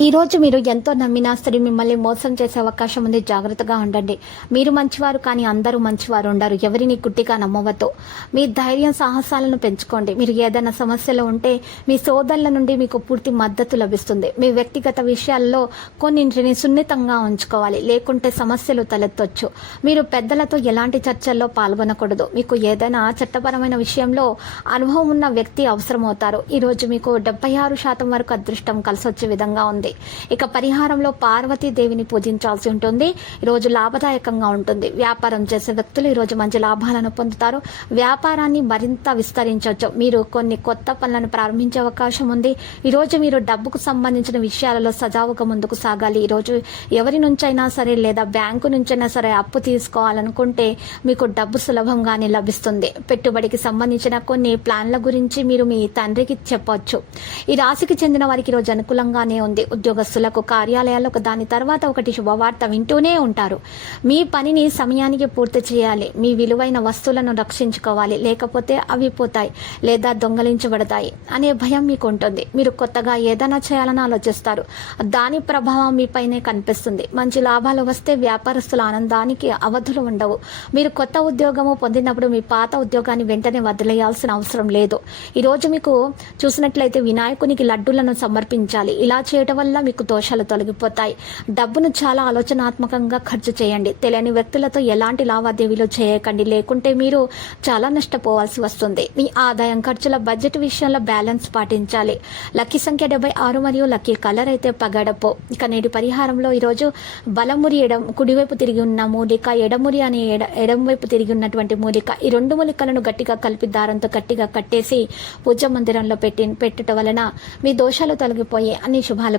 ఈరోజు మీరు ఎంతో నమ్మినా సరే మిమ్మల్ని మోసం చేసే అవకాశం ఉంది. జాగ్రత్తగా ఉండండి. మీరు మంచివారు కానీ అందరూ మంచివారు ఉండరు. ఎవరిని గుడ్డిగా నమ్మవద్దు. మీ ధైర్యం సాహసాలను పెంచుకోండి. మీరు ఏదైనా సమస్యలో ఉంటే మీ సోదరుల నుండి మీకు పూర్తి మద్దతు లభిస్తుంది. మీ వ్యక్తిగత విషయాల్లో కొన్నింటిని సున్నితంగా ఉంచుకోవాలి. లేకుంటే సమస్యలు తలెత్తొచ్చు. మీరు పెద్దలతో ఎలాంటి చర్చల్లో పాల్గొనకూడదు. మీకు ఏదైనా చట్టపరమైన విషయంలో అనుభవం ఉన్న వ్యక్తి అవసరమవుతారు. ఈరోజు మీకు డెబ్బై ఆరు శాతం వరకు అదృష్టం కలిసొచ్చే విధంగా ఉంది. ఇక పరిహారంలో పార్వతీ దేవిని పూజించాల్సి ఉంటుంది. ఈరోజు లాభదాయకంగా ఉంటుంది. వ్యాపారం చేసే వ్యక్తులు ఈరోజు మంచి లాభాలను పొందుతారు. వ్యాపారాన్ని మరింత విస్తరించవచ్చు. మీరు కొన్ని కొత్త పనులను ప్రారంభించే అవకాశం ఉంది. ఈరోజు మీరు డబ్బుకు సంబంధించిన విషయాలలో సజావుగా ముందుకు సాగాలి. ఈరోజు ఎవరి నుంచైనా సరే లేదా బ్యాంకు నుంచైనా సరే అప్పు తీసుకోవాలనుకుంటే మీకు డబ్బు సులభంగానే లభిస్తుంది. పెట్టుబడికి సంబంధించిన కొన్ని ప్లాన్ల గురించి మీరు మీ తండ్రికి చెప్పవచ్చు ఈ రాశికి చెందిన వారికి ఈరోజు అనుకూలంగానే ఉంది. ఉద్యోగస్తులకు కార్యాలయాల్లో ఒక దాని తర్వాత ఒకటి శుభవార్త వింటూనే ఉంటారు. మీ పనిని సమయానికి పూర్తి చేయాలి. మీ విలువైన వస్తువులను రక్షించుకోవాలి. లేకపోతే అవి పోతాయి లేదా దొంగలించబడతాయి అనే భయం మీకు ఉంటుంది. మీరు కొత్తగా ఏదైనా చేయాలని ఆలోచిస్తారు. దాని ప్రభావం మీపైనే కనిపిస్తుంది. మంచి లాభాలు వస్తే వ్యాపారస్తుల ఆనందానికి అవధులు ఉండవు. మీరు కొత్త ఉద్యోగము పొందినప్పుడు మీ పాత ఉద్యోగాన్ని వెంటనే వదిలేయాల్సిన అవసరం లేదు. ఈరోజు మీకు చూసినట్లయితే వినాయకునికి లడ్డూలను సమర్పించాలి. ఇలా చేయటం వల్ల మీకు దోషాలు తొలగిపోతాయి. డబ్బును చాలా ఆలోచనాత్మకంగా ఖర్చు చేయండి. తెలియని వ్యక్తులతో ఎలాంటి లావాదేవీలు చేయకండి. లేకుంటే మీరు చాలా నష్టపోవాల్సి వస్తుంది. మీ ఆదాయం ఖర్చుల బడ్జెట్ విషయంలో బ్యాలెన్స్ పాటించాలి. లక్కీ సంఖ్య డెబ్బై ఆరు మరియు లక్కీ కలర్ అయితే పగడపు. ఇక నేటి పరిహారంలో ఈరోజు బలమురి ఎడం కుడివైపు తిరిగి ఉన్న మూలిక ఎడమురి అనే ఎడ ఎడంవైపు తిరిగి ఉన్నటువంటి మూలిక. ఈ రెండు మూలికలను గట్టిగా కలిపి దారంతో గట్టిగా కట్టేసి పూజ మందిరంలో పెట్టి పెట్టడం వలన మీ దోషాలు తొలగిపోయి అన్ని శుభాలు